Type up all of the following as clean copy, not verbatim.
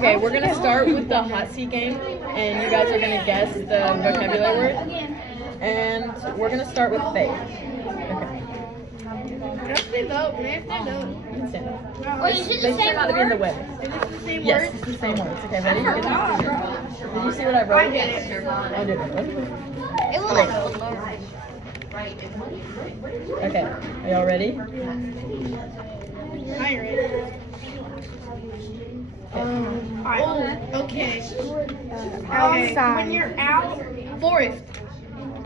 Okay, we're gonna start with the hot seat game, and you guys are gonna guess the vocabulary word. And we're gonna start with faith. Okay. Stand up, man. Stand up. You can stand up. Or is it the Make sure same not to be in the word? way. Is this the same Yes, word? it's the same words. Okay, ready? Did you see what I wrote? I did it. I did it. It was like Okay, are y'all ready? I ready. Okay. Outside. When you're out, forest.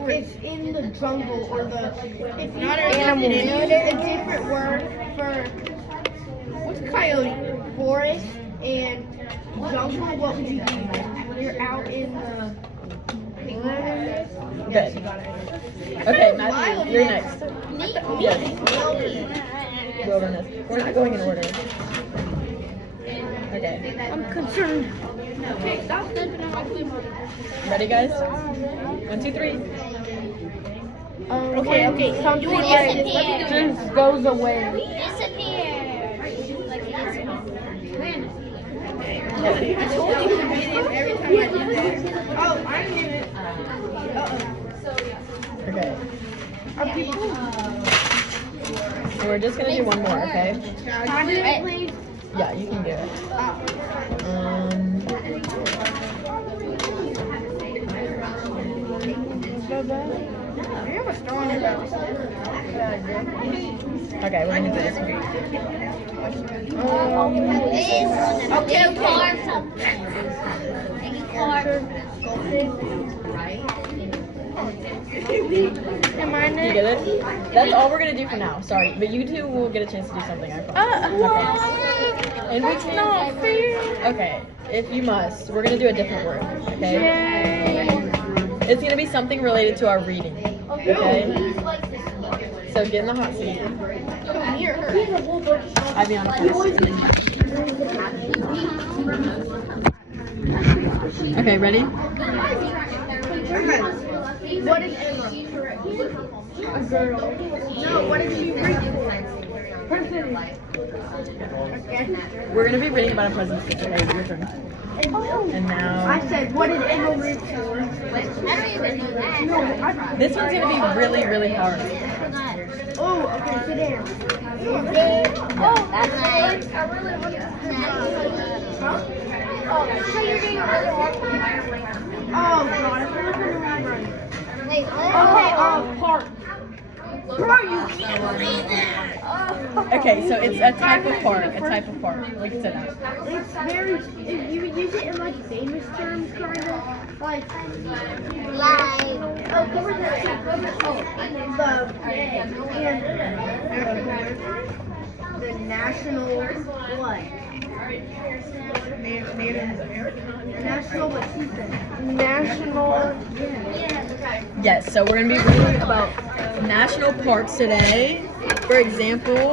It's in the jungle or the. It's not an animal. It's a different word for. What's coyote? Forest and jungle. What would you do? When you're out in the. Good. Okay, Matthew, you're next. Yes. Wilderness. We're not going in order. Okay. I'm concerned. Okay, stop stepping on my foot. Ready, guys? 1, 2, 3. Okay. Something You like disappear. just goes away. disappear. Like it disappear. I told you to read it every time I do that. Oh, I knew it. Okay. Are people? So we're just gonna do one more, okay? Can I do it, please? Yeah, you can do it. You have a strong nose. Okay, we're gonna do this one. Okay, carve something. Make it carve. Am I You next? get it? That's all we're gonna do for now. Sorry, but you two will get a chance to do something, I promise. Okay. And we It's not fair. Okay, if you must, we're gonna do a different word, okay? It's gonna be something related to our reading, okay? So get in the hot seat. Near her. I mean on a place. Okay, ready? What is Emma? A girl. No, what is she reading? We're gonna be reading about a president. Okay, your turn. And now I said, what did Emma read for? I don't even know that. this one's gonna be really, really hard. Oh, okay, sit down. That's like. So you're doing a really hard one? Oh, God, I feel like I'm remembering. Wait, what? Okay, park. Bro, you can't read that. Okay, so it's a type of part. A type of part. We can say that. It's very, if you use it in like famous terms, kind of. Like, Like. oh, cover that too. The national what? National what she said. National. Yes, so we're gonna be reading about national parks today. For example,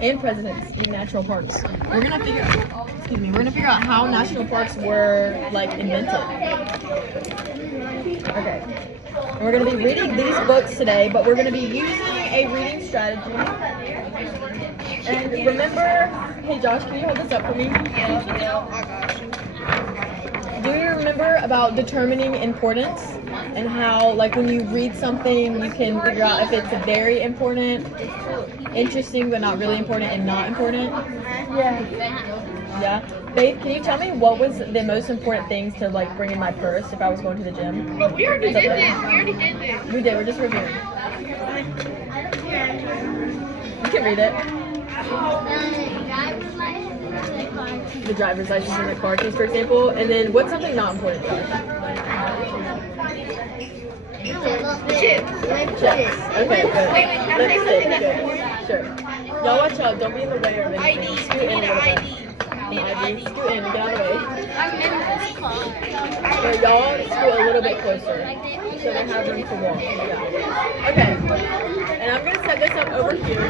and presidents in natural parks. We're gonna figure out how national parks were like invented. Okay. And we're gonna be reading these books today, but we're gonna be using a reading strategy. And remember, hey Josh, can you hold this up for me? Do you remember about determining importance and how, like, when you read something, you can figure out if it's very important, interesting but not really important, and not important? Yeah. Yeah. Faith, can you tell me what was the most important things to like bring in my purse if I was going to the gym? But we already did this. We did. We're just reviewing. You can read it. The driver's license and the car keys, for example. And then what's something not important? Chips. Chips. Okay, good. Lipstick, good. Sure. Y'all watch out. Don't be in the way or anything. Scoot in a little bit. ID. Scoot in. Get out of the way. So y'all scoot a little bit closer so they have room to walk. Yeah. Okay. And I'm gonna set this up over here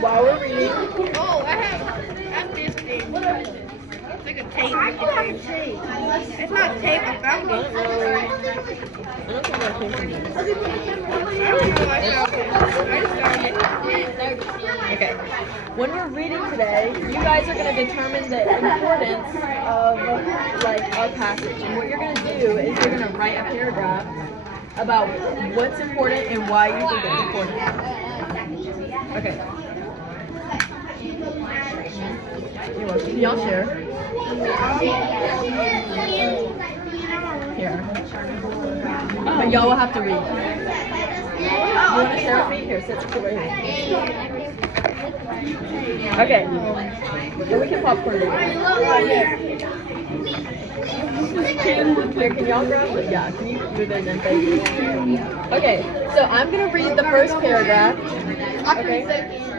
while we're reading. Oh, I have this thing. It's like a tape. I can have a tape. It's not tape, I found I it. don't know. I don't think that came from you. I Okay. When we're reading today, you guys are going to determine the importance of like our passage. And what you're going to do is you're going to write a paragraph about what's important and why you think it's important. Okay. You're welcome. Can y'all share? Here. But y'all will have to read. You want to share with me? Here, sit right here. Okay. So we can popcorn it. Here, can y'all grab it? Yeah, can you do this and thank you? Okay, so I'm going to read the first paragraph. Okay,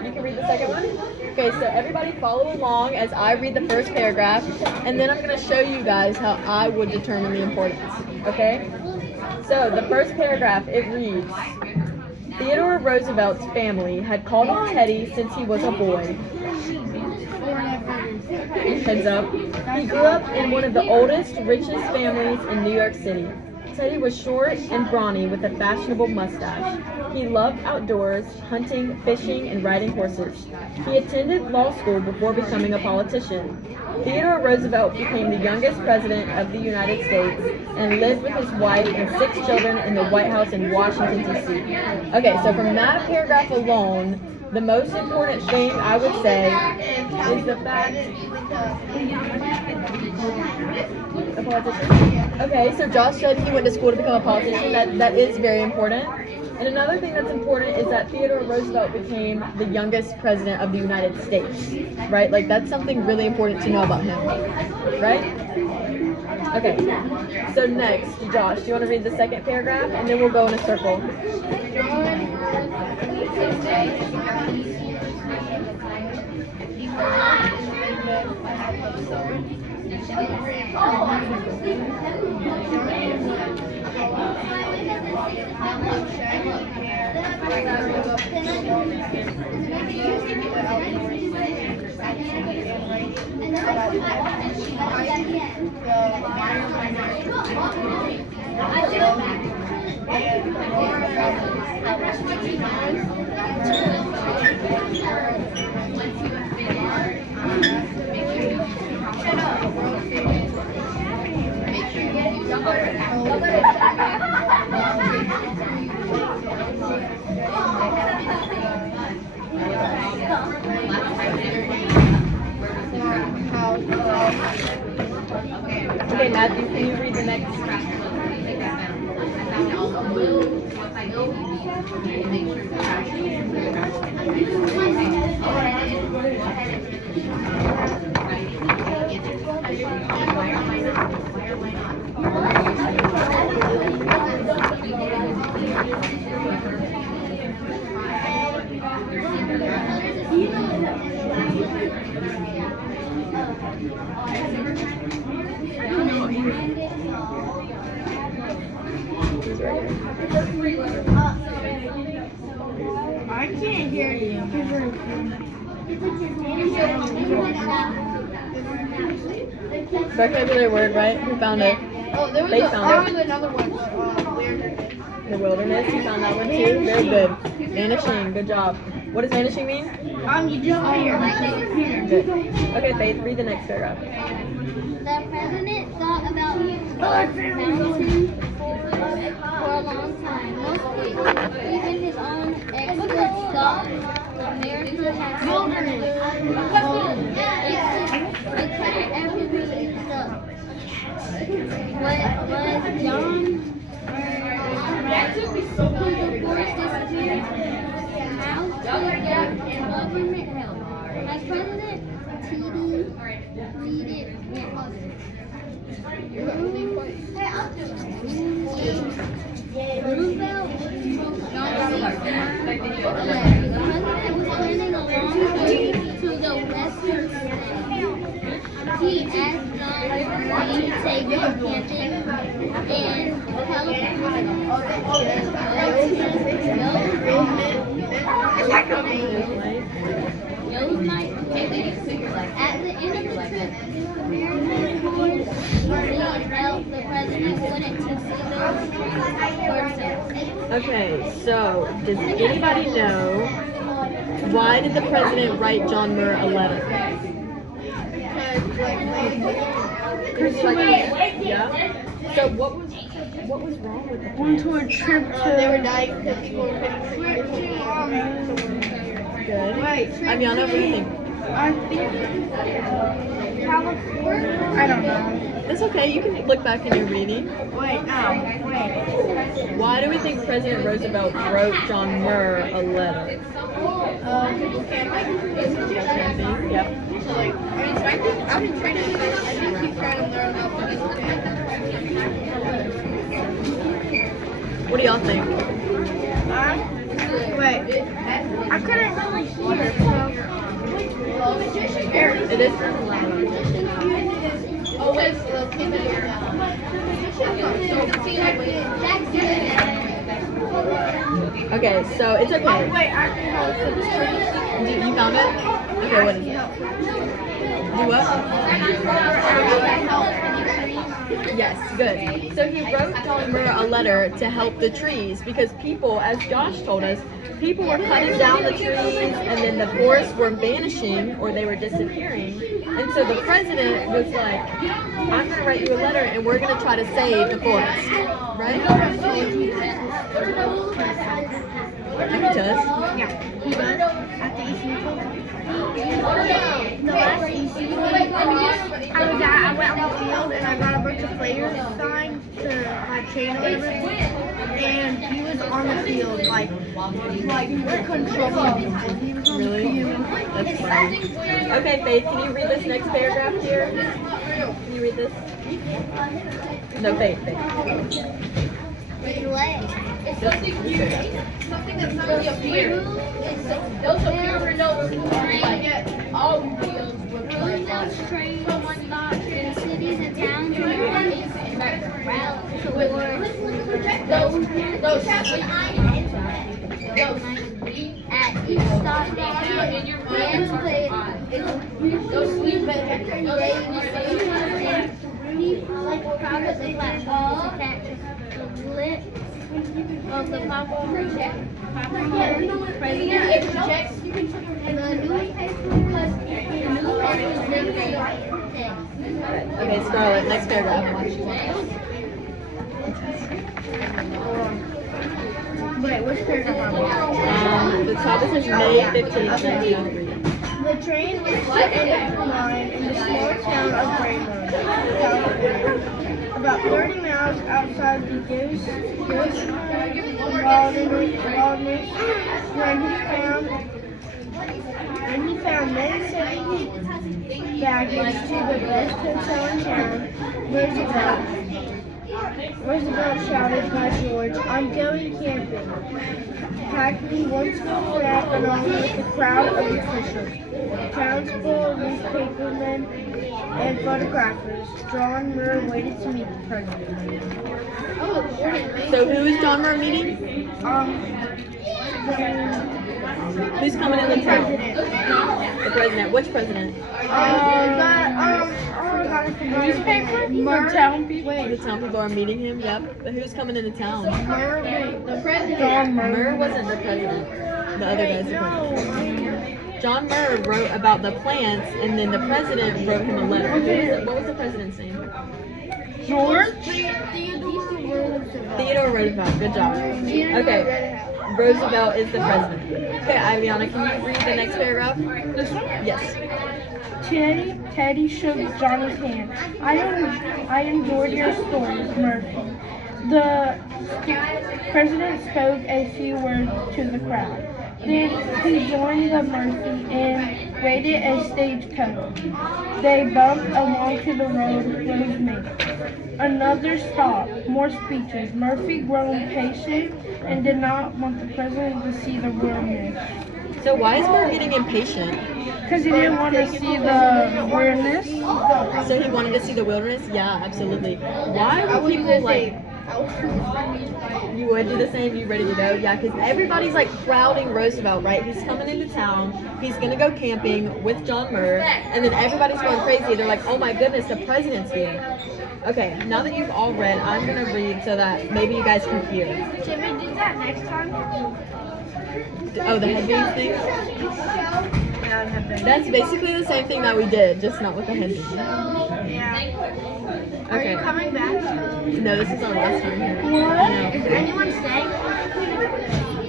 you can read the second one? Okay, so everybody follow along as I read the first paragraph, and then I'm going to show you guys how I would determine the importance. Okay? So the first paragraph, it reads, Theodore Roosevelt's family had called him Teddy since he was a boy. Heads up. He grew up in one of the oldest, richest families in New York City. Teddy was short and brawny with a fashionable mustache. He loved outdoors, hunting, fishing, and riding horses. He attended law school before becoming a politician. Theodore Roosevelt became the youngest president of the United States and lived with his wife and 6 children in the White House in Washington, D.C. Okay, so from that paragraph alone, the most important thing I would say is the fact... A politician? Okay, so Josh said he went to school to become a politician. That is very important. And another thing that's important is that Theodore Roosevelt became the youngest president of the United States, right? Like, that's something really important to know about him, right? Okay, so next, Josh, do you want to read the second paragraph? And then we'll go in a circle. Okay, Matthew, can you read the next? I can't hear you. Vocabulary word, right? Who found it? Oh, there was another one. Wilderness. The wilderness, you found that one too? Very good. Vanishing, good job. What does vanishing mean? You disappear. Good. Okay, Faith, read the next paragraph. The president thought about mountains for a long time. Mostly, even his own experts thought America had wilderness. Except everybody stuff. What was John? The forest disappeared. How could government help? As president, TD read it. Roosevelt, the president was planning a long journey to the western states. He asked John to take him camping in California. At the end of the trip, American help the president wouldn't to see those words. Okay, so does anybody know why did the president write John Muir a letter? Because Yeah. So what was wrong with the Went to a trip they were to. dying because people were putting good? Wait, Aviana, what do you think? I think California. I don't know. It's okay. You can look back in your reading. wait. Why do we think President Roosevelt wrote John Muir a letter? People camping. Camping. Yep. So like, I've been trying to keep trying to learn about people camping. What do y'all think? Wait, I couldn't really hear. It is. oh wait, Okay, so it's okay. wait, I can help for the trees. You found it? Okay, what is it? Do what? Yes, good. So he wrote John Muir a letter to help the trees because people, as Josh told us, people were cutting down the trees and then the forests were vanishing or they were disappearing. And so the president was like, I'm going to write you a letter and we're going to try to save the forest. Right? He does. I went on the field and I got a bunch of players signed to my chain over, and he was on the field like controlling people. He was on the Really? field. That's funny. Okay, Faith, can you read this next paragraph here? Can you read this? No, Faith. What? Something that's not really appear. Those appear for no reason. All fields with Roosevelt's train stopped in cities and towns and route towards at each stop they privately platforms attached to the lips of the popular president. The newspapers Okay, Scarlett, next paragraph. Wait, which paragraph? The top it says May 15th. The train was set in line in the small town of Brainerd, California, about 30 miles outside the Ghost Wilderness, when he found men sending baggage to the best hotel in town. Roosevelt shouted by George, "I'm going camping." Packing once back along with the crowd of officials, townspeople, newspapermen, and photographers. John Muir waited to meet the president. So who is John Muir meeting? Who's coming in the town? The president. Which president? Newspaper? The town people? The town people are meeting him. Yep. But who's coming into town? The president. John Muir Muir. wasn't the president. The other guy's the president. John Muir wrote about the plants, and then the president wrote him a letter. What was the president's name? George? Theodore Roosevelt. Good job. Okay. Roosevelt is the president. Okay, Iviana, can you read the next paragraph? This one? Yes. Teddy shook Johnny's hand. I enjoyed your stories, Murphy. The president spoke a few words to the crowd. Then he joined the Murphy and waited a stagecoach. They bumped along to the road Rose made. Another stop, more speeches. Murphy grew impatient and did not want the president to see the weirdness. So why is Muir getting impatient? Because he didn't want to see the weirdness. So he wanted to see the wilderness? Yeah, absolutely. Why were people like You would do the same? You ready to go? Yeah, because everybody's like crowding Roosevelt, right? He's coming into town. He's gonna go camping with John Muir, and then everybody's going crazy. They're like, "Oh my goodness, the president's here." Okay, now that you've all read, I'm gonna read so that maybe you guys can hear. Can we do that next time? Oh, the headbands thing? That's basically the same thing that we did, just not with the headband. Yeah. Are Okay. you coming back? No, this is our last one. Is anyone staying?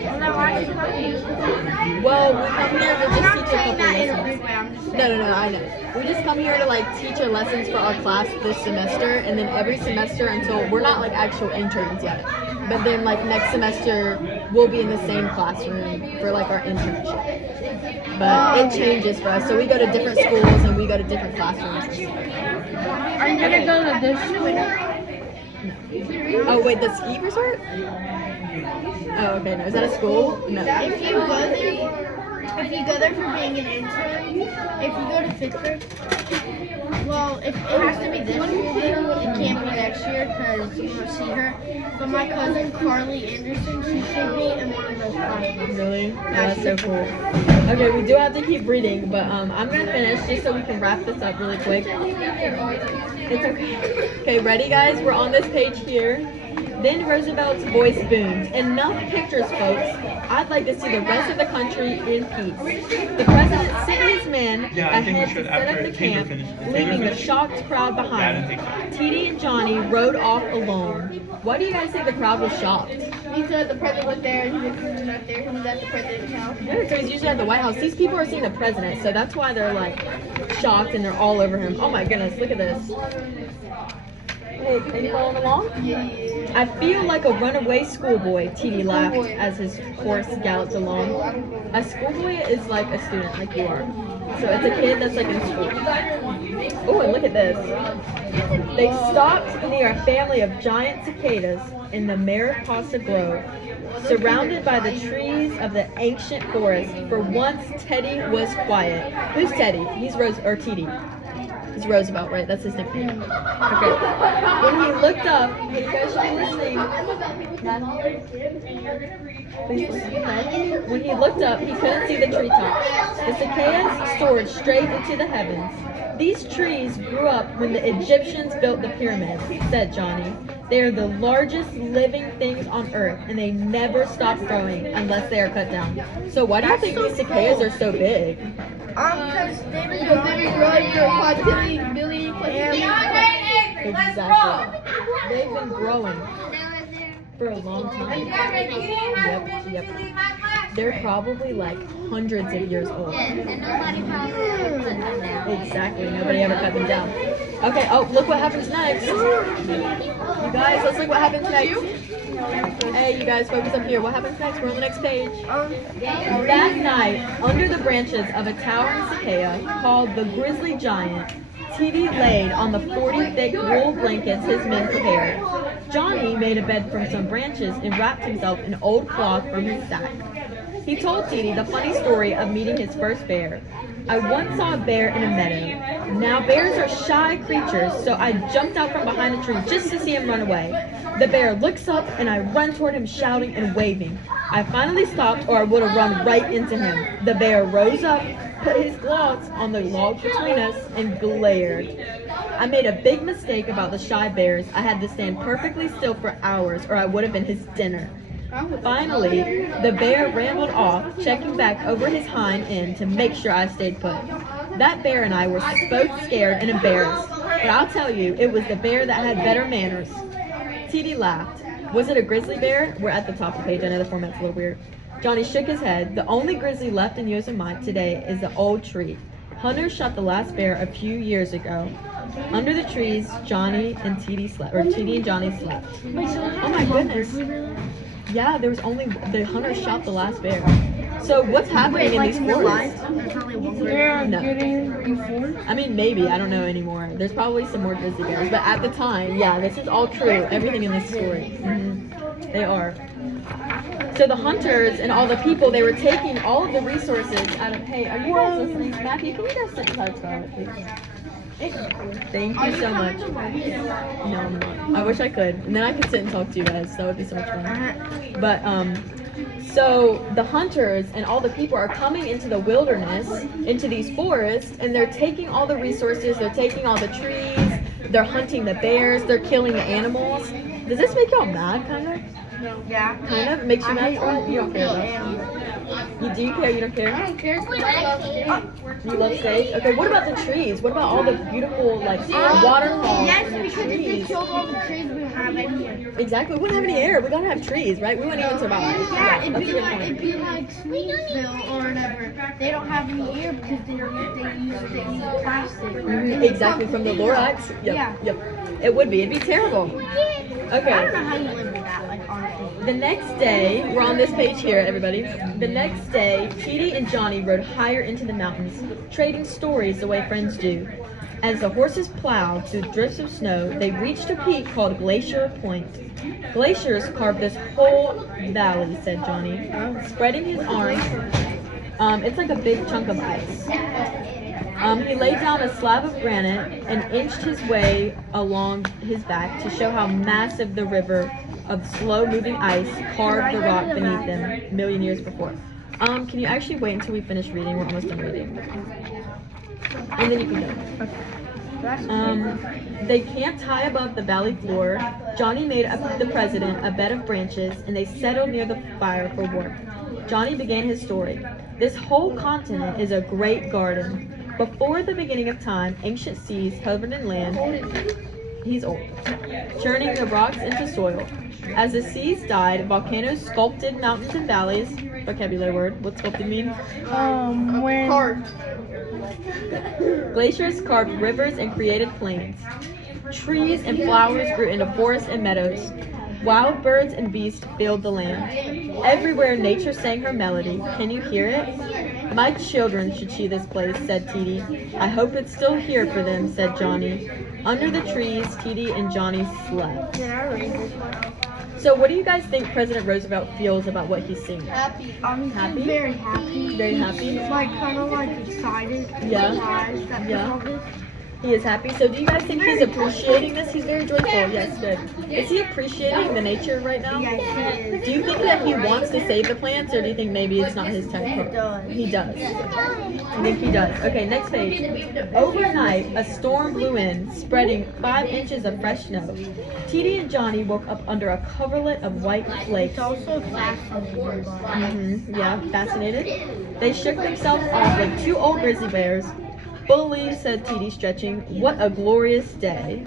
Well, then why did you come here? Well, we come here to I'm just not teach a saying couple that in a lessons. rude way. I'm just saying. No, I know. We just come here to like teach our lessons for our class this semester, and then every semester until we're not like actual interns yet. But then like next semester we'll be in the same classroom for like our internship. But it changes for us, so we go to different schools and we go to different classrooms. Are you gonna go to this school? Oh wait, the ski resort? Oh okay, no. Is that a school? No. If you go there for being an intern, if you go to 5th grade, well, if it has to be this year, it can't be next year because you won't see her. But my cousin Carly Anderson, she should be in one of those classes. Really? Oh, that's so cool. Okay, we do have to keep reading, but I'm gonna finish just so we can wrap this up really quick. It's okay. Okay, ready guys? We're on this page here. Then Roosevelt's voice boomed. Enough pictures, folks. I'd like to see the rest of the country in peace. The president sent his men ahead to set up the camp, leaving the shocked crowd behind. TD and Johnny rode off alone. Why do you guys think the crowd was shocked? Because the president was there and he was not there. He was at the president's house. Yeah, so he's usually at the White House. These people are seeing the president, so that's why they're like shocked and they're all over him. Oh my goodness, look at this. Hey, are you following along? Yeah. I feel like a runaway schoolboy, TD laughed as his horse galloped along. A schoolboy is like a student, like you are. So it's a kid that's like in school. Oh, and look at this. They stopped near a family of giant cicadas in the Mariposa Grove, surrounded by the trees of the ancient forest. For once, Teddy was quiet. Who's Teddy? He's TD. He's Roosevelt, right? That's his nickname. Okay. When he looked up, hey, you guys should be listening. Please listen. When he looked up, he couldn't see the treetops. The cicadas soared straight into the heavens. These trees grew up when the Egyptians built the pyramids, said Johnny. They are the largest living things on Earth, and they never stop growing unless they are cut down. So why do you think these cicadas are so big? Because they've been growing for 5 billion years. Exactly. They've been growing for a long time. Yep. They're probably like hundreds of years old. And nobody probably ever put them down. Exactly. Nobody ever cut them down. Okay. Oh, look what happens next. You guys, let's look what happens next. Hey, you guys, focus up here. What happens next? We're on the next page. That night, under the branches of a towering cicada called the Grizzly Giant, TD laid on the 40 thick wool blankets his men prepared. Johnny made a bed from some branches and wrapped himself in old cloth from his sack. He told TD the funny story of meeting his first bear. I once saw a bear in a meadow. Now bears are shy creatures, so I jumped out from behind a tree just to see him run away. The bear looks up and I run toward him shouting and waving. I finally stopped or I would have run right into him. The bear rose up, put his claws on the log between us, and glared. I made a big mistake about the shy bears. I had to stand perfectly still for hours or I would have been his dinner. Finally, the bear rambled off, checking back over his hind end to make sure I stayed put. That bear and I were both scared and embarrassed, but I'll tell you, it was the bear that had better manners. TD laughed. Was it a grizzly bear? We're at the top of the page. I know the format's a little weird. Johnny shook his head. The only grizzly left in Yosemite today is the old tree. Hunters shot the last bear a few years ago. Under the trees, Johnny and TD slept, or TD and Johnny slept. Oh my goodness. Yeah, there was only, the hunters shot the last bear. So what's happening in these forests? They're No. getting enforced. I mean, maybe, I don't know anymore. There's probably some more grizzly bears, but at the time, yeah, this is all true. Everything in this story. They are. So the hunters and all the people, they were taking all of the resources out of. Hey, are you guys listening? Matthew, can you guys sit and touch Scarlett, please? Thank you so much. No, I'm not. I wish I could, and then I could sit and talk to you guys. That would be so much fun. But so the hunters and all the people are coming into the wilderness, into these forests, and they're taking all the resources. They're taking all the trees. They're hunting the bears. They're killing the animals. Does this make y'all mad, kind of? Yeah. Kind of? It makes you mad? Scarlett? You don't care though. Do you care? You don't care? I don't care. I love steak. You love steak? Okay, what about the trees? What about all the beautiful, like, waterfalls Yes, and the because if they trees? killed all the trees, we don't have any here. Exactly. We wouldn't have any air. We gotta have trees, right? We wouldn't even survive. Yeah, That's a good it'd point. be like Sneedsville or whatever. They don't have any air because they use plastic. Exactly, from the Lorax. Yep, Yeah. yep. It would be. It'd be terrible. I don't Okay. know how you live with that, like honestly. The next day, we're on this page here, everybody. The next day, Petey and Johnny rode higher into the mountains, trading stories the way friends do. As the horses plowed through drifts of snow, they reached a peak called Glacier Point. Glaciers carved this whole valley, said Johnny, spreading his arms. It's like a big chunk of ice. He laid down a slab of granite and inched his way along his back to show how massive the river of slow-moving ice carved the rock beneath them a million years before. Can you actually wait until we finish reading? We're almost done reading. And then you can go. They camped high above the valley floor. Johnny made the president a bed of branches, and they settled near the fire for warmth. Johnny began his story. This whole continent is a great garden. Before the beginning of time, ancient seas hovered in land. He's old. Churning the rocks into soil. As the seas died, volcanoes sculpted mountains and valleys. Vocabulary word. What's sculpted mean? When Glaciers carved rivers and created plains. Trees and flowers grew into forests and meadows. Wild birds and beasts filled the land. Everywhere nature sang her melody. Can you hear it? My children should see this place, said Teety. I hope it's still here for them, said Johnny. Under the trees, Teety and Johnny slept. Can I read this one? So what do you guys think President Roosevelt feels about what he's seeing? Happy. I'm Happy? very happy. Very happy? He's like kind of like excited. Yeah. Surprised that Yeah. all this. He is happy. So do you guys think he's appreciating this? He's very joyful. Yes, good. Is he appreciating the nature right now? Yes, he is. Do you think that he wants to save the plants, or do you think maybe it's not his type? He does. He does. I think he does. Okay, next page. Overnight, a storm blew in, spreading 5 inches of fresh snow. Teety and Johnny woke up under a coverlet of white flakes. It's also fascinating. Yeah, fascinated. They shook themselves off like 2 old grizzly bears. Bully, said Teety, stretching. What a glorious day.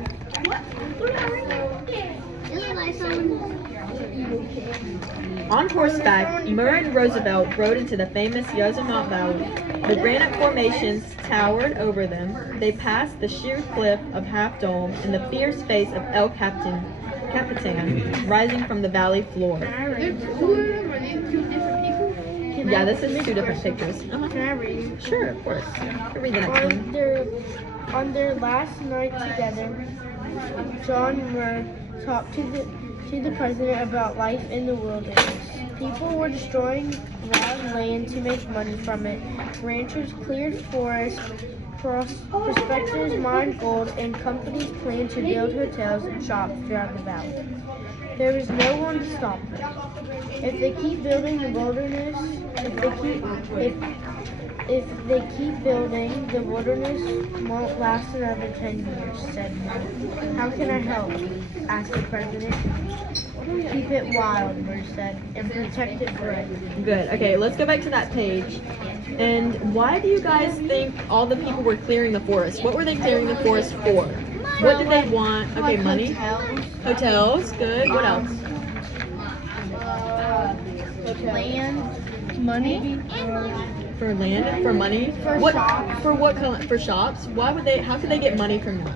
On horseback, Murray and Roosevelt rode into the famous Yosemite Valley. The granite formations towered over them. They passed the sheer cliff of Half Dome and the fierce face of El Capitan rising from the valley floor. Can I read this one? Are these 2 different people? Yeah, this is 2 different pictures. Can I read? Sure, of course. You can read the next one. On their last night together, John Muir talked to the president about life in the wilderness. People were destroying wild land to make money from it. Ranchers cleared forests, prospectors mined gold, and companies planned to build hotels and shops throughout the valley. There is no one to stop them. If they keep building the wilderness, if they keep building, the wilderness won't last another 10 years, said Muir. How can I help? Asked the president. Keep it wild, Muir said, and protect it forever. Good. Okay, let's go back to that page. And why do you guys think all the people were clearing the forest? What were they clearing the forest for? What did they want? Okay, Like money. hotels, Hotels. Good. What else? land, money. For land. For money. For what? shops. For what? For shops. Why would they? How could they get money from that?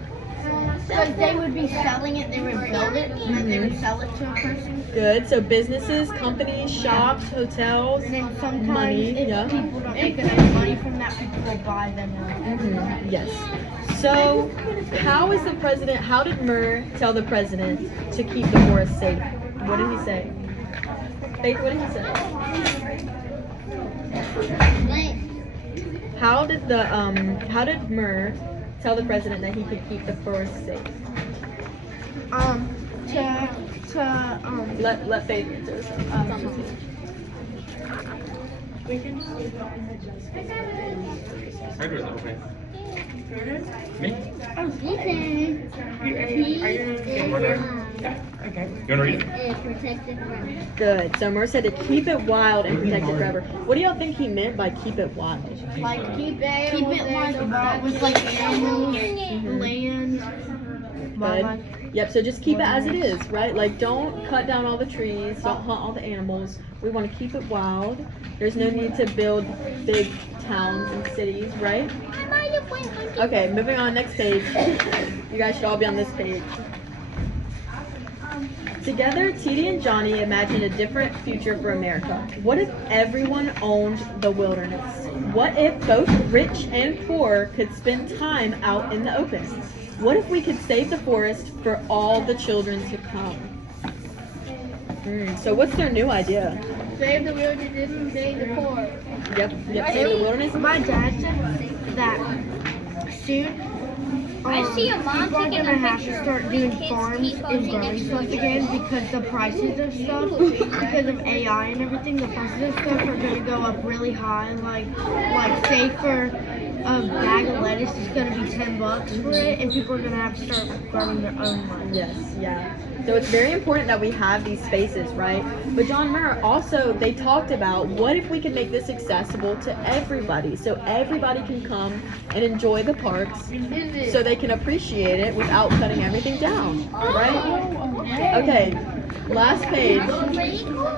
Because they would be selling it, they would build it, and then they would sell it to a person. Good. So businesses, companies, shops, hotels. And then sometimes, Money, if yeah. people don't make enough money from that, people will buy them. Yes. So, how is the president? How did Muir tell the president to keep the forest safe? What did he say? Faith, what did he say? But How did Murr tell the president that he could keep the forest safe? Let Faith answer this. It's on the team. Okay. Me? okay. You wanna read it? Protected forever. Good. So Murr said to keep it wild and protect it forever. What do y'all think he meant by keep it wild? Like keep it like with like animals, land, Good. Yep, so just keep it as it is, right? Like, don't cut down all the trees, don't hunt all the animals. We want to keep it wild. There's no need to build big towns and cities, right? Okay, moving on, next page. You guys should all be on this page. Together, TD and Johnny imagined a different future for America. What if everyone owned the wilderness? What if both rich and poor could spend time out in the open? What if we could save the forest for all the children to come? So what's their new idea? Save the wilderness and save the poor. Yep, save the wilderness. My dad said that soon. I see a mom people are taking gonna a have to picture start of doing the kids farms keep and posing growing next to stuff each again other. because the prices of stuff, because of AI and everything, the prices of stuff are gonna go up really high. Like say for a bag of lettuce is gonna be $10 for it, and people are gonna have to start growing their own ones. Yes, yeah. So it's very important that we have these spaces, right? But John Murr also, they talked about what if we could make this accessible to everybody so everybody can come and enjoy the parks so they can appreciate it without cutting everything down, right? Okay, last page.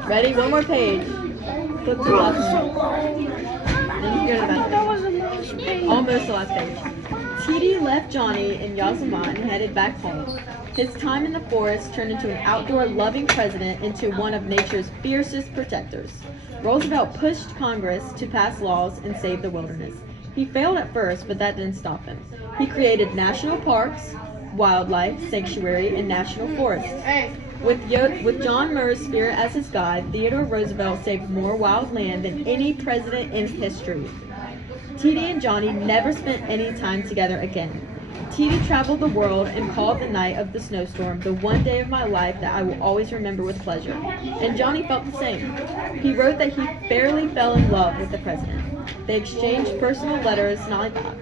Ready? One more page. Flip to the last one. Then you can go to the bathroom. Almost the last page. TD left Johnny in Yazama and headed back home. His time in the forest turned into an outdoor loving president into one of nature's fiercest protectors. Roosevelt pushed Congress to pass laws and save the wilderness. He failed at first, but that didn't stop him. He created national parks, wildlife sanctuary, and national forests. With John Murr's spirit as his guide, Theodore Roosevelt saved more wild land than any president in history. TD and Johnny never spent any time together again. TD traveled the world and called the night of the snowstorm the one day of my life that I will always remember with pleasure. And Johnny felt the same. He wrote that he fairly fell in love with the president. They exchanged personal letters, not like that.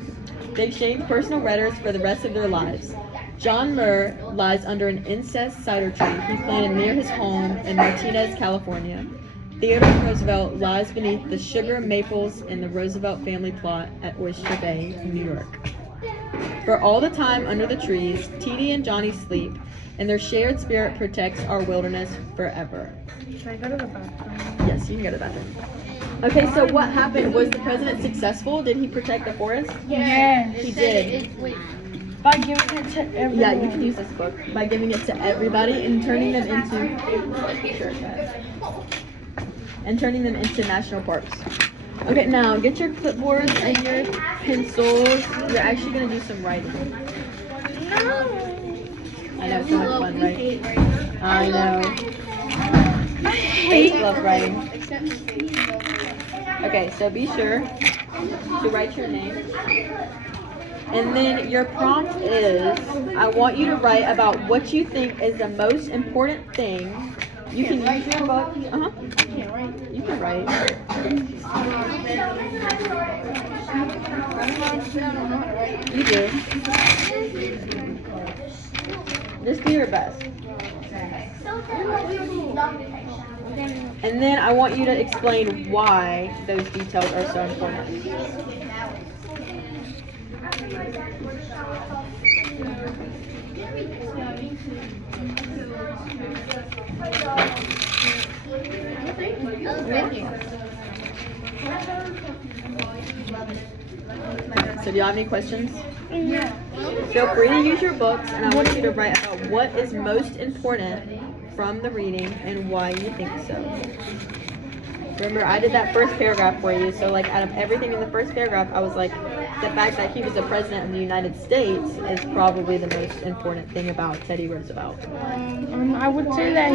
They exchanged personal letters for the rest of their lives. John Murr lies under an incest cider tree he planted near his home in Martinez, California. Theodore Roosevelt lies beneath the sugar maples in the Roosevelt family plot at Oyster Bay, New York. For all the time under the trees, TD and Johnny sleep, and their shared spirit protects our wilderness forever. Should I go to the bathroom? Yes, you can go to the bathroom. Okay, so what happened? Was the president successful? Did he protect the forest? Yes. He did. By giving it to everyone. Yeah, you can use this book by giving it to everybody and turning them into national parks. Okay, now get your clipboards and your pencils. You're actually gonna do some writing. No. I know, it's so much fun, right? I know. I hate Love writing. Okay, so be sure to write your name. And then your prompt is, I want you to write about what you think is the most important thing. You can use your book. You can write. You do. Just do your best. And then I want you to explain why those details are so important. So do you have any questions? Yeah. Feel free to use your books, and I want you to write about what is most important from the reading and why you think so. Remember, I did that first paragraph for you, so like out of everything in the first paragraph, I was like, the fact that he was the president of the United States is probably the most important thing about Teddy Roosevelt. I would say that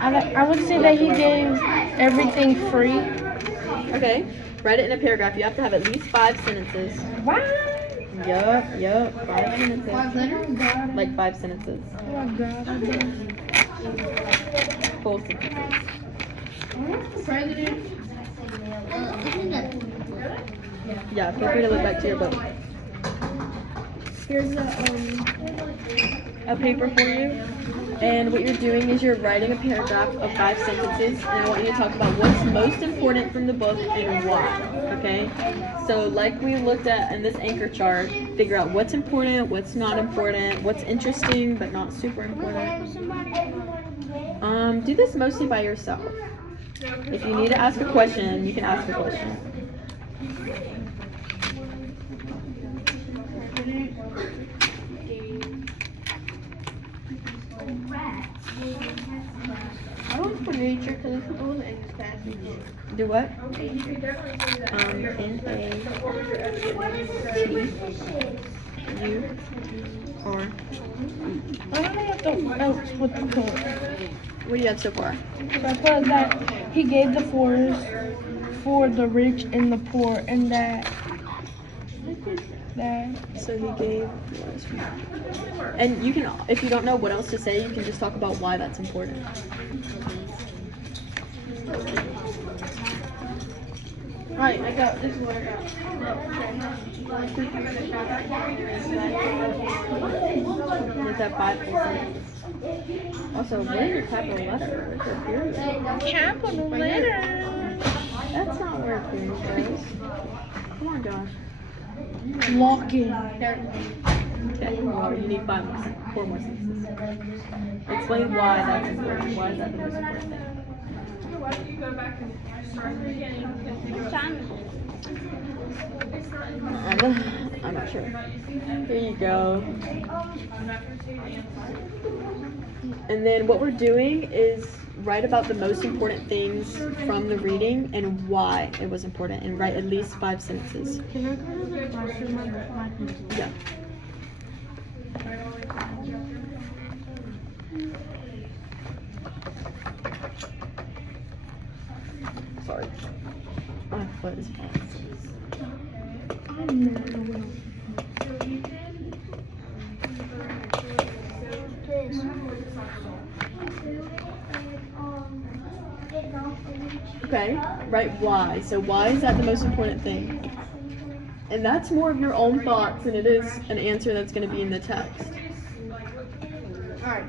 I would say that he gave everything free. Okay, write it in a paragraph. You have to have at least 5 sentences. What? Yup, 5 sentences. 5 letters? Like 5 sentences. Oh my God. Full sentences. President. Isn't that Yeah, feel free to look back to your book. Here's A paper for you. And what you're doing is you're writing a paragraph of 5 sentences, and I want you to talk about what's most important from the book and why. Okay? So like we looked at in this anchor chart, figure out what's important, what's not important, what's interesting but not super important. Do this mostly by yourself. If you need to ask a question, you can ask a question. I don't for nature because it's all in this passage. Do what? N-A-T-U-R. I don't know what else with the book. What do you have so far? So I put that he gave the forest for the rich and the poor, and that. So he gave, and you can, if you don't know what else to say, you can just talk about why that's important. Alright, I got this is what I got. Is that 5 full sentences? Also, what is a capital letter? Where's your period? Capital letter. That's not where a period goes. Come on, Josh. Lock it. Okay, well, you need 4 more sentences. Explain why that's important. Why is that the most important thing? I'm not sure. Here you go. And then what we're doing is write about the most important things from the reading and why it was important, and write at least 5 sentences. Can I go to the classroom? Yeah. Sorry. My foot is falling. Okay, write why. So why is that the most important thing? And that's more of your own thoughts than it is an answer that's going to be in the text. Alright.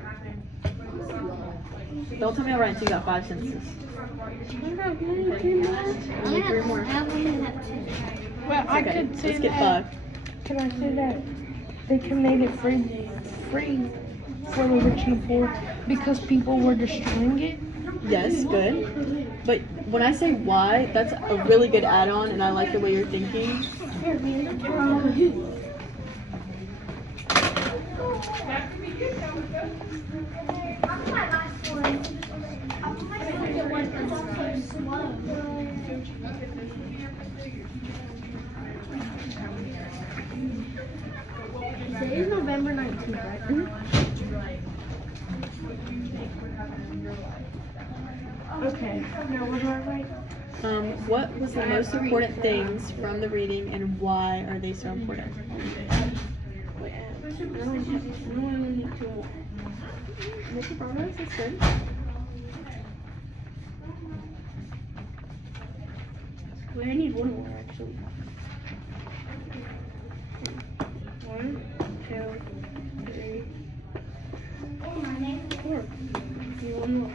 Don't tell me I'll write until you got 5 sentences. You need 3 more. I only have 2. Well, I Okay, could say let's get that. 5. Can I say that they can make it free for the rich and the poor because people were destroying it? Yes, good. But when I say why, that's a really good add-on, and I like the way you're thinking. Today is November 19th, right? Okay. Now what do I write? What was the most important things from the reading, and why are they so important? Make your progress, that's good. Wait, I need 1 more actually. 1, 2, 3, 4. Need 1 more.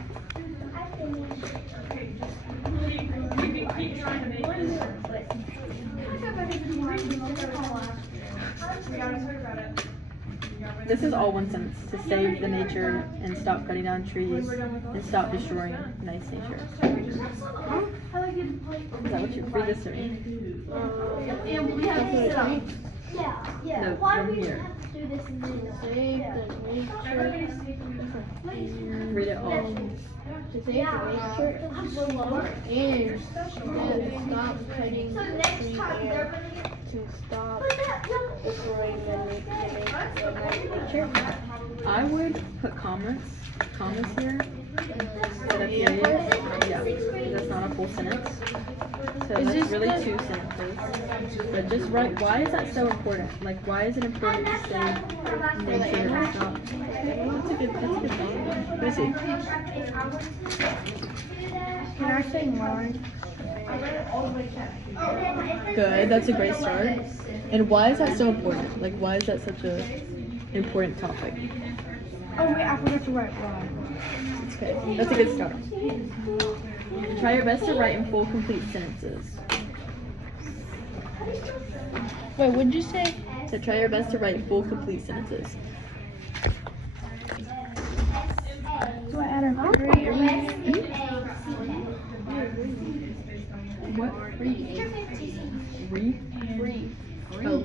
This is all 1 sentence: to save the nature and stop cutting down trees and stop destroying nice nature. Is that what you read this to me? No, from here. Save the nature. Read it all. To save the nature and stop cutting trees and to stop destroying the nature. I would put commas here instead of periods. Yeah, because that's not a full sentence. So that's really 2 sentences. But just write, why is that so important? Like, why is it important to say nature and stop? That's a good thought. Let me see. Can I say mine? Good. That's a great start. And why is that so important? Like, why is that such a important topic? Oh wait, I forgot to write why. Okay, that's a good start. Try your best to write in full, complete sentences. Wait, what'd you say? So try your best to write full, complete sentences. Do I add a What? Read. Read? Free. Oh,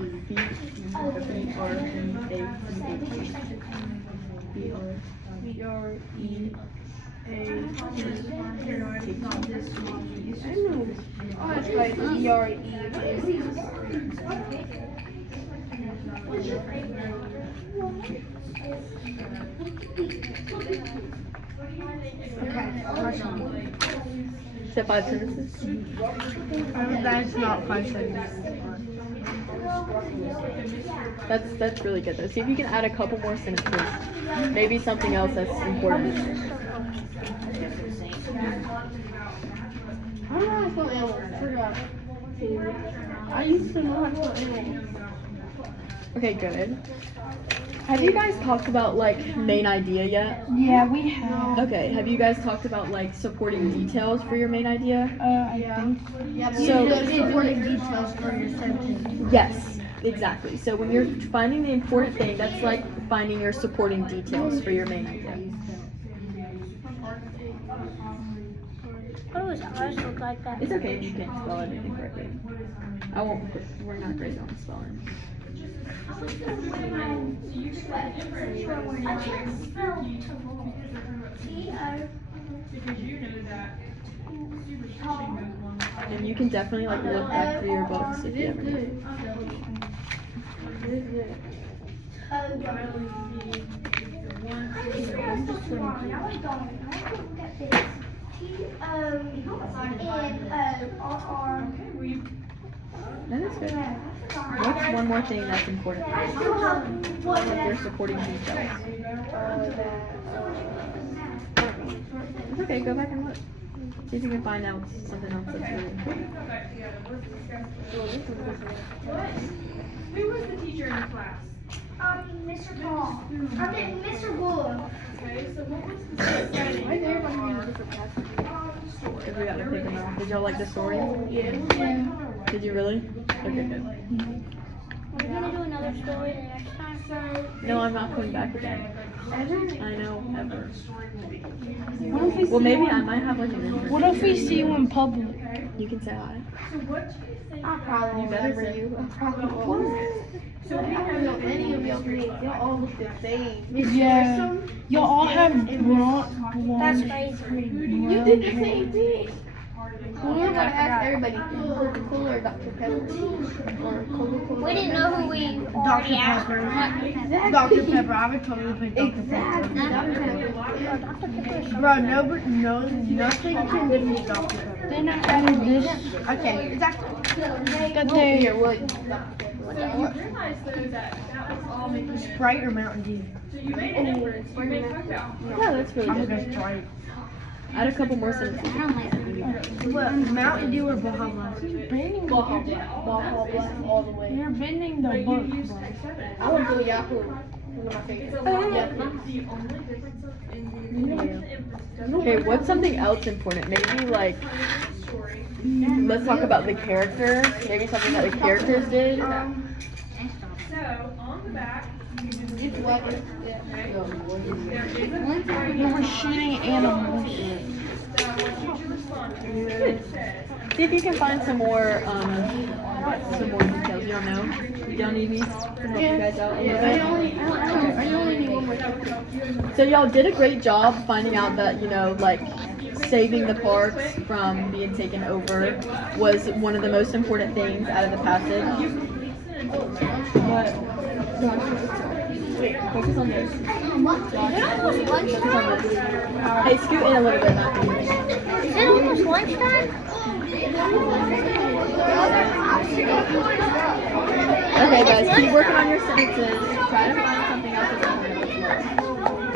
Oh, it's like ERE. Is that 5 sentences? That's not 5 seconds. That's really good though. See if you can add a couple more sentences. Maybe something else that's important. I don't know how to spell animals. Forgot. I used to know how to spell animals. Okay, good. Have you guys talked about like main idea yet? Yeah, we have. Okay, have you guys talked about like supporting details for your main idea? I think. Yeah, but So- you need supporting details for your sentence. Yes, exactly. So when you're finding the important thing, that's like finding your supporting details for your main idea. What does ours look like that? It's okay if you can't spell it incorrectly. I won't. We're not great on spelling. And you can definitely like look back through your books if you ever need. That is good. What's one more thing that's important? Like your supporting details. It's okay, go back and look. See if you can find out something else that's really important. Who was the teacher in the class? Mr. Paul. I mean, Mr. Bull. Okay, so what was the setting? Why is everybody using different passages? Because we got to pick them out. Did y'all like the story? Yeah. Did you really? Okay, good. We're gonna do another story the next time. No, I'm not coming back again. I know, ever. What if we Well, see maybe you I in, might have like an intern. What if we see you in public? You can say hi. I probably You better remember say- you. I probably won't. I don't know any of your grades. Y'all all look the same. Yeah. Y'all all have blonde. That's crazy. You did the same thing. We were gonna ask everybody, Coca-Cola or Dr. Pepper? Or Coca-Cola? We didn't know who we Dr. already asked. Pepper. Exactly. Dr. Pepper. I would totally pick Dr. Exactly. Pepper. Dr. Pepper. Bro, nothing can defeat Dr. Pepper. Then I added this. Okay, exactly. That Here, they William. So you realize though that was all making Sprite or Mountain Dew. So you made an effort. You made cocktail. Yeah, that's really I'm gonna good. go Sprite. Add a couple more sentences. I don't like it. What? Mountain Dew or Baja Blast? Bending the Ball Blast all the way. You're bending the book. Bro. I would do Yahoo. One of my favorites. The only Yahoo. difference in the Okay, what's something else important? Maybe like, let's talk about the character. Maybe something that the characters did. So on the back, It's what? there is a You were shooting animals. So I want you to respond to it. It says, See if you can find some more details. You don't know? y'all need me to help you guys out? I only need one more thing. So y'all did a great job finding out that, you know, like saving the parks from being taken over was one of the most important things out of the passage. But focus on this. Focus on this. Hey, scoot in a little bit, Matthew. Is it almost lunchtime? Okay, guys, keep working on your sentences. Try to find something else that's important.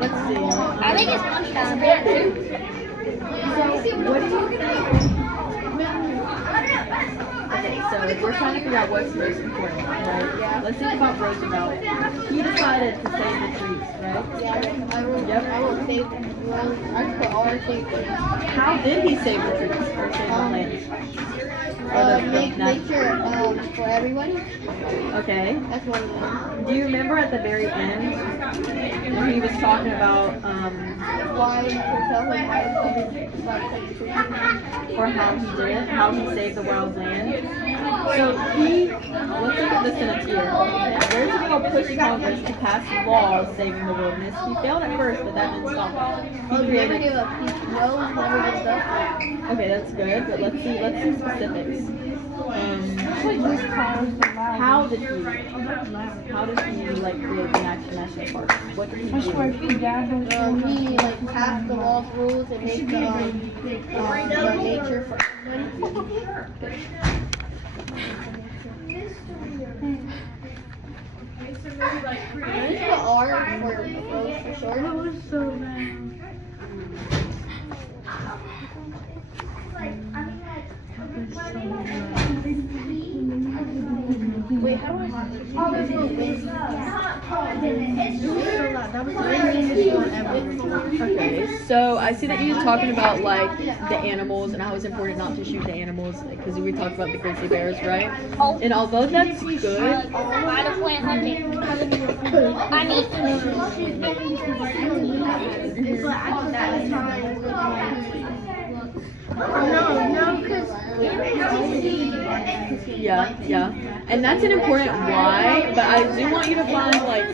Let's see. I think it's lunchtime. Okay, so we're trying to figure out what's most important, right? Let's think about Roosevelt. He decided to save the trees, right? I will save them. Well, I put all the safety. How did he save the trees or save the land? Make sure for everyone. Okay. That's one of them. Do you remember at the very end when he was talking about Why to tell him why or how he did it, how he saved the wild land? So let's look at this sentence here. Roosevelt pushed Congress to pass laws saving the wilderness. He failed at first, but that didn't stop him. He never created. give up. Never gives up. Okay, that's good, but let's see specifics. How did he like create the national park? What did he do? He like passed the laws, rules, and make the nature for everyone. Can you put R for rose for short? It was so bad. Wait, how do I? Oh, there's no wind. Okay, so I see that you're talking about like the animals and how it's important not to shoot the animals because we talked about the grizzly bears, right? And although that's good, Why to plant hunting? I yeah, and that's an important why. But I do want you to find like,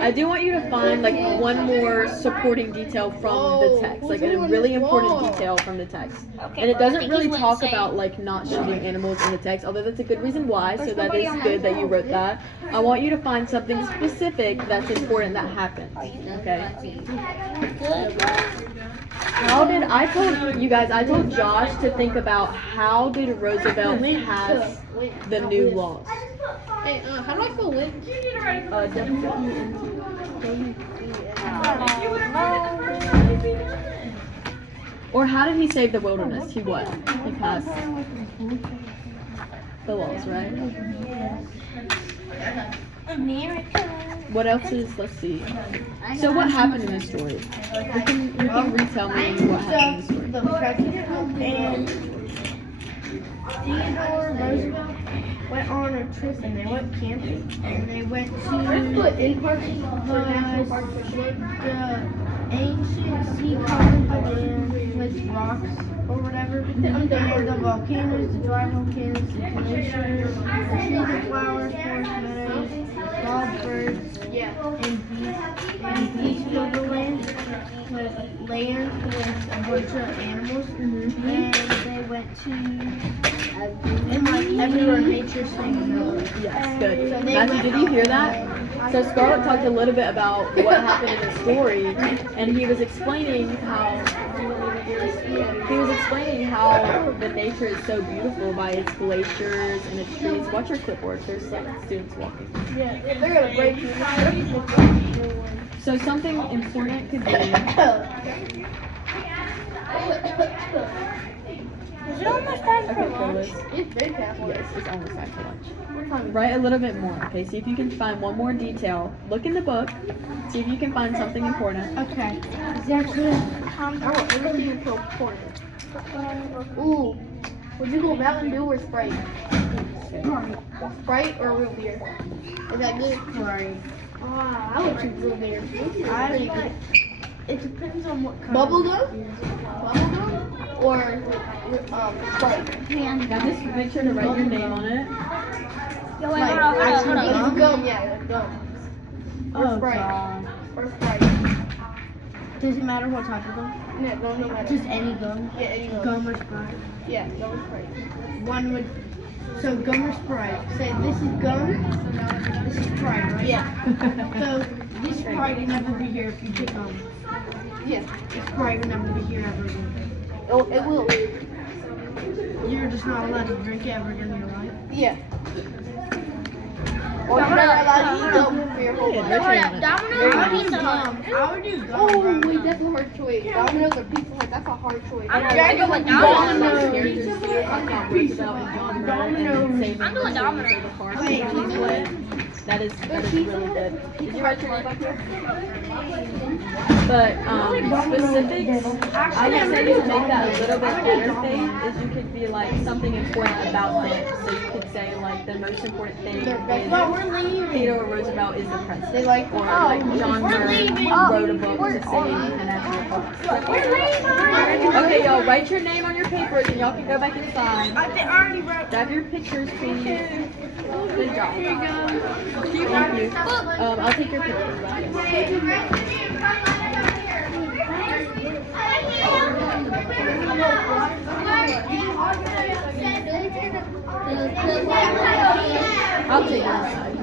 I do want you to find like one more supporting detail from the text, like a really important detail from the text. And it doesn't really talk about like not shooting animals in the text, although that's a good reason why, so that is good that you wrote that. I want you to find something specific that's important that happened, okay? I told Josh to think about how did Roosevelt pass the new laws? Hey, how do I spell wind? Or how did he save the wilderness? He what? He passed the laws, right? What else is, let's see. So what happened in the story? You can retell me what happened in the story. The president and Theodore Roosevelt went on a trip and they went camping and they went to the ancient sea-covered land with rocks or whatever, and the volcanoes, the dry volcanoes, the glaciers, the trees and flowers, forest meadows, wild birds, and beach-filled land with a bunch of animals, and they went to and like everywhere nature's thing. Yes, good. Matthew, did you hear that? So Scarlett talked a little bit about what happened in the story, and he was explaining how the nature is so beautiful by its glaciers and its trees. Watch your clipboard. There's like students walking. Yeah, they're gonna break you. So something important could be. Is it almost time for Okay, lunch? It's big half. Yes, it's almost time for lunch. Write a little bit more, okay? See if you can find one more detail. Look in the book. See if you can find something important. Okay. Everything so important. Ooh. Would you go Mountain Dew or Sprite? Sprite or root beer? Is that good? Sprite. I would choose root beer. It depends on what kind. Bubble gum? Bubble gum? or Sprite. Now just make sure to write your name on it. Like actually gum, yeah, like gum. Or Sprite. God. Or Sprite. Does it matter what type of gum? No, no matter. Just any gum? Yeah, any gum. Gum or Sprite? Yeah, gum or Sprite. One would. So gum or Sprite. Say this is gum. This is Sprite, right? Yeah. So this Sprite will never be here if you pick gum. Yeah. This Sprite will never be here ever again. Oh, it will. You're just not allowed to drink it ever again in your life. Yeah. Or you're not allowed to eat gum for your whole life. Domino's or Pizza Hut? I would do gum. Oh, wait, that's a hard choice. Domino's or Pizza Hut, that's a hard choice. I'm Yeah, going with Domino's. Domino's. I'm doing Domino's. That is really good. Did you write your name back here? But specifics, I would say to make that a little bit better thing is you could be like something important about them. So you could say like the most important thing is Theodore Roosevelt is the president. They like, or like John Burns wrote a book to save the natural forest. Okay, y'all write your name on your papers and y'all can go back inside. I already wrote. Grab your pictures, please. Good job. Here you go. Thank you. I'll take your pictures. I'll take it inside.